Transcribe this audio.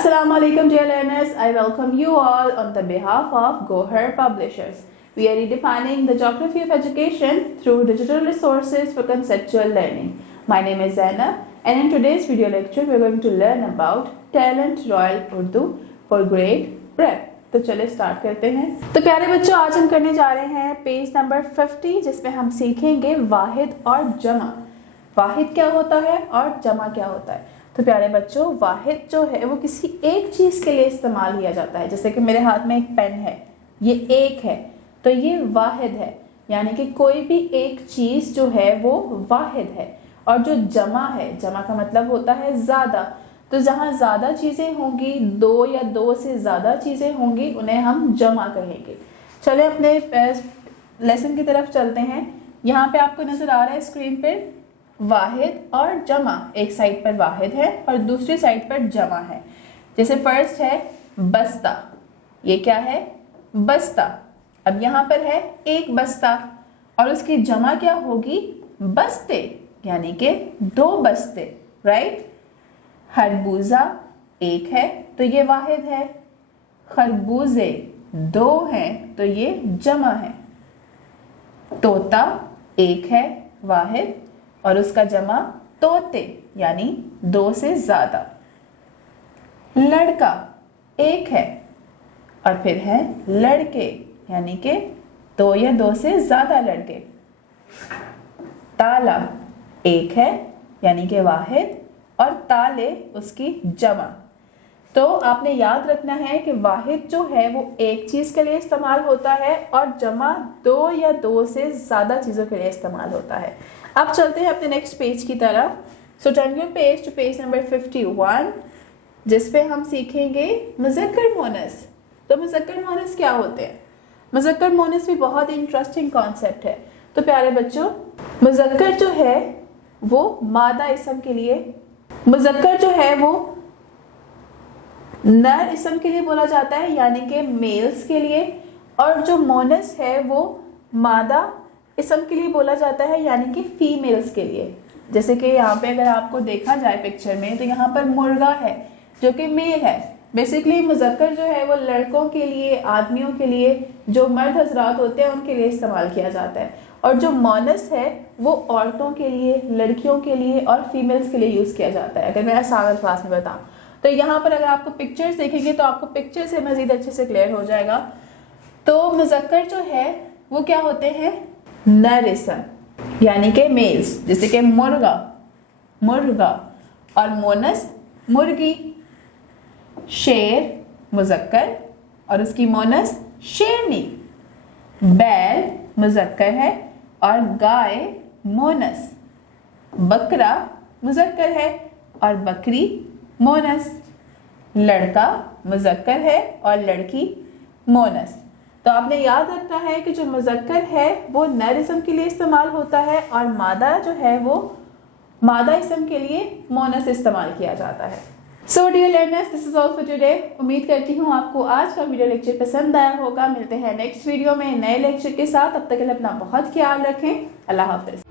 Assalamu alaikum dear learners, I welcome you all on the behalf of Gohar Publishers. We are redefining the geography of education through digital resources for conceptual learning. My name is Zainab and in today's video lecture we are going to learn about Talent Royal Urdu for grade prep. तो चलिए start करते हैं। तो प्यारे बच्चों, आज हम करने जा रहे हैं पेज नंबर 50, जिसमें हम सीखेंगे वाहिद और जमा। वाहिद क्या होता है और जमा क्या होता है। तो प्यारे बच्चों, वाहिद जो है वो किसी एक चीज के लिए इस्तेमाल किया जाता है। जैसे कि मेरे हाथ में एक पेन है, ये एक है तो ये वाहिद है, यानी कि कोई भी एक चीज जो है वो वाहिद है। और जो जमा है, जमा का मतलब होता है ज्यादा। तो जहां ज्यादा चीजें होंगी, दो या दो से ज्यादा चीजें होंगी, उन्हें हम जमा कहेंगे। चले अपने लेसन की तरफ चलते हैं। यहाँ पे आपको नजर आ रहा है स्क्रीन पे वाहिद और जमा। एक साइड पर वाहिद है और दूसरी साइड पर जमा है। जैसे फर्स्ट है बस्ता, ये क्या है बस्ता। अब यहाँ पर है एक बस्ता और उसकी जमा क्या होगी बस्ते, यानी कि दो बस्ते, राइट। खरबूजा एक है तो ये वाहिद है, खरबूजे दो हैं तो ये जमा है। तोता एक है वाहिद और उसका जमा तोते, यानी दो से ज्यादा। लड़का एक है और फिर है लड़के, यानी कि दो या दो से ज्यादा लड़के। ताला एक है यानी कि वाहिद और ताले उसकी जमा। तो आपने याद रखना है कि वाहिद जो है वो एक चीज के लिए इस्तेमाल होता है और जमा दो या दो से ज्यादा चीजों के लिए इस्तेमाल होता है। अब चलते हैं अपने नेक्स्ट पेज की तरफ। So turn your page to page number 51, जिसपे हम सीखेंगे मुज़क्कर मोनस। तो मुज़क्कर मोनस क्या होते हैं? मुज़क्कर मोनस भी बहुत इंटरेस्टिंग कॉन्सेप्ट है। तो प्यारे बच्चों, मुज़क्कर जो है वो मादा इसम के लिए, मुज़क्कर जो है वो नर इसम के लिए बोला जाता है, यानी कि मेल्स के लिए। और जो मोनस है वो मादा इसम के लिए बोला जाता है, यानी कि फीमेल्स के लिए। जैसे कि यहाँ पे अगर आपको देखा जाए पिक्चर में, तो यहाँ पर मुर्गा है जो कि मेल है। बेसिकली मुज़क्कर जो है वो लड़कों के लिए, आदमियों के लिए, जो मर्द हजरात होते हैं उनके लिए इस्तेमाल किया जाता है। और जो मोनस है वो औरतों के लिए, लड़कियों के लिए और फीमेल्स के लिए यूज किया जाता है। अगर मैं आसान अल्फाज में बताऊं तो यहाँ पर अगर आपको पिक्चर्स देखेंगे तो आपको पिक्चर से मजीद अच्छे से क्लियर हो जाएगा। तो मुज़क्कर जो है वो क्या होते हैं नर इसम, यानी कि मेल्स, जैसे कि मुर्गा मुर्गा और मोनस मुर्गी। शेर मुज़क्कर और उसकी मोनस शेरनी। बैल मुज़क्कर है और गाय मोनस। बकरा मुज़क्कर है और बकरी मोनस। लड़का मुज़क्कर है और लड़की मोनस। तो आपने याद रखना है कि जो मुज़क्कर है वो नर इसम के लिए इस्तेमाल होता है और मादा जो है वो मादा इसम के लिए मोनस इस्तेमाल किया जाता है। So dear learners, this is all for today. उम्मीद करती हूँ आपको आज का वीडियो लेक्चर पसंद आया होगा। मिलते हैं नेक्स्ट वीडियो में नए लेक्चर के साथ। तब तक के लिए अपना बहुत ख्याल रखें। अल्लाह हाफिज।